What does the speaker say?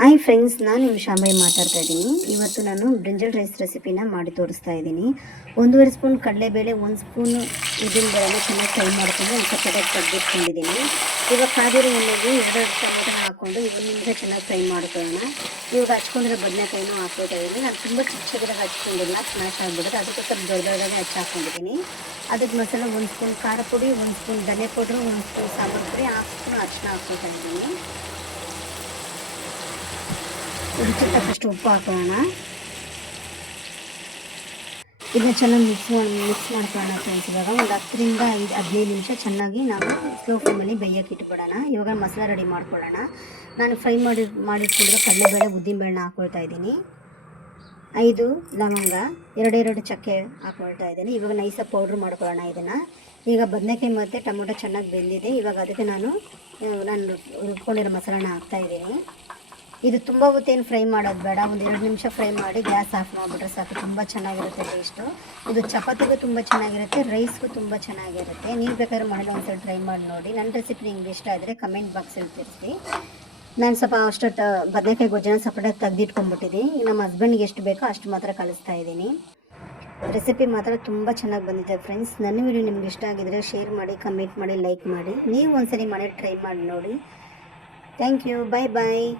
Hi friends, ನಾನು ನಿಮ್ಮ ಶಾಂಭವಿ ಮಾತಾಡ್ತಾ ಇದ್ದೀನಿ. ಇವತ್ತು ನಾನು ಬ್ರಿಂಜಲ್ ರೈಸ್ ರೆಸಿಪಿನ ಮಾಡಿ ತೋರಿಸ್ತಾ ಇದ್ದೀನಿ. 1.5 ಸ್ಪೂನ್ ಕಡಲೆಬೇಳೆ, 1 ಸ್ಪೂನ್ ಉದ್ದಿನಬೇಳೆನ ಚೆನ್ನಾಗಿ ಫ್ರೈ ಮಾಡಿಕೊಂಡು ಒಂದು ಸಪ್ರೇಟಾಗಿ ತೆಗೆದಿಟ್ಕೊಂಡಿದ್ದೀನಿ. ಇವಾಗ ಕಾದಿರೋ ಎಣ್ಣೆಗೆ 2 ಟೊಮೆಟೊನ ಹಾಕ್ಕೊಂಡು 1 ನಿಮಿಷ ಚೆನ್ನಾಗಿ ಫ್ರೈ ಮಾಡ್ಕೊಳ್ಳೋಣ. ಇವಾಗ ಹಚ್ಕೊಂಡಿರೋ ಬದನೆಕಾಯಿನೂ ಹಾಕ್ಕೊಳ್ತಾ ಇದ್ದೀನಿ. ನಾನು ತುಂಬ ಚಿಕ್ಕದಾಗಿ ಹಚ್ಕೊಂಡಿಲ್ಲ, ಸ್ಮ್ಯಾಶ್ ಆಗಿಬಿಡುತ್ತೆ. ಅದಕ್ಕೆ ಸ್ವಲ್ಪ ದೊಡ್ಡದಾಗಿ ಹಾಕೊಂಡಿದ್ದೀನಿ. ಅದಕ್ಕೆ ಮಸಾಲೆ 1 ಸ್ಪೂನ್ ಖಾರ ಪುಡಿ, 1 ಸ್ಪೂನ್ ಧನಿಯಾ ಪೌಡ್ರು, 1 ಸ್ಪೂನ್ ಸಾಂಬಾರು ಪುಡಿ, 1/2 ಸ್ಪೂನ್ ಅರಿಶಿನ ಹಾಕ್ಕೊಳ್ತಾ ಇದ್ದೀನಿ. ರುಚಿಗೆ ತಕ್ಕಷ್ಟು ಉಪ್ಪು ಹಾಕೋಣ. ಇದನ್ನ ಚೆನ್ನಾಗಿ ಮಿಕ್ಸ್ ಮಾಡ್ಕೊಳ್ಳೋಣ ಫ್ರೆಂಡ್ಸ್. ಇವಾಗ ಒಂದು 10ರಿಂದ 15 ನಿಮಿಷ ಚೆನ್ನಾಗಿ ನಾವು ಸ್ಲೋ ಫ್ಲೇಮಲ್ಲಿ ಬೇಯಕ್ಕೆ ಇಟ್ಬಿಡೋಣ. ಇವಾಗ ಮಸಾಲ ರೆಡಿ ಮಾಡ್ಕೊಳ್ಳೋಣ. ನಾನು ಫ್ರೈ ಮಾಡಿಟ್ಕೊಂಡಿರೋ ಕಡಲೆಬೇಳೆ, ಉದ್ದಿನಬೇಳೆನ ಹಾಕ್ಕೊಳ್ತಾ ಇದ್ದೀನಿ. 5 ಲವಂಗ, 2 ಚಕ್ಕೆ ಹಾಕ್ಕೊಳ್ತಾ ಇದ್ದೀನಿ. ಇವಾಗ ನೈಸಾಗಿ ಪೌಡ್ರ್ ಮಾಡ್ಕೊಳ್ಳೋಣ ಇದನ್ನು. ಈಗ ಬದನೆಕಾಯಿ ಮತ್ತು ಟೊಮೊಟೊ ಚೆನ್ನಾಗಿ ಬೆಂದಿದೆ. ಇವಾಗ ಅದಕ್ಕೆ ನಾನು ರುಬ್ಕೊಂಡಿರೋ ಮಸಾಲಾನ ಹಾಕ್ತಾಯಿದ್ದೀನಿ. ಇದು ತುಂಬ ಹೊತ್ತೇನು ಫ್ರೈ ಮಾಡೋದು ಬೇಡ, ಒಂದು 2 ನಿಮಿಷ ಫ್ರೈ ಮಾಡಿ ಗ್ಯಾಸ್ ಆಫ್ ಮಾಡಿಬಿಟ್ರೆ ಸಾಕು. ತುಂಬ ಚೆನ್ನಾಗಿರುತ್ತೆ ಟೇಸ್ಟು. ಇದು ಚಪಾತಿಗೂ ತುಂಬ ಚೆನ್ನಾಗಿರುತ್ತೆ, ರೈಸ್ಗೂ ತುಂಬ ಚೆನ್ನಾಗಿರುತ್ತೆ. ನೀವು ಬೇಕಾದ್ರೆ ಮನೇಲಿ ಒಂದ್ಸಲ ಟ್ರೈ ಮಾಡಿ ನೋಡಿ. ನನ್ನ ರೆಸಿಪಿ ನಿಮ್ಗೆ ಇಷ್ಟ ಆದರೆ ಕಮೆಂಟ್ ಬಾಕ್ಸಲ್ಲಿ ತಿಳಿಸಿ. ನಾನು ಸ್ವಲ್ಪ ಅಷ್ಟು ಬದನೆಕಾಯಿ ಗೊಜ್ಜನ ಸಪ್ರೇಟಾಗಿ ತೆಗೆದಿಟ್ಕೊಂಡ್ಬಿಟ್ಟಿದ್ದೀನಿ. ಈಗ ನಮ್ಮ ಹಸ್ಬೆಂಡ್ಗೆ ಎಷ್ಟು ಬೇಕೋ ಅಷ್ಟು ಮಾತ್ರ ಕಲಿಸ್ತಾ ಇದ್ದೀನಿ. ರೆಸಿಪಿ ಮಾತ್ರ ತುಂಬ ಚೆನ್ನಾಗಿ ಬಂದಿದೆ ಫ್ರೆಂಡ್ಸ್. ನನ್ನ ವಿಡಿಯೋ ನಿಮ್ಗೆ ಇಷ್ಟ ಆಗಿದರೆ ಶೇರ್ ಮಾಡಿ, ಕಮೆಂಟ್ ಮಾಡಿ, ಲೈಕ್ ಮಾಡಿ. ನೀವು ಒಂದ್ಸರಿ ಮನೇಲಿ ಟ್ರೈ ಮಾಡಿ ನೋಡಿ. Thank you. Bye bye.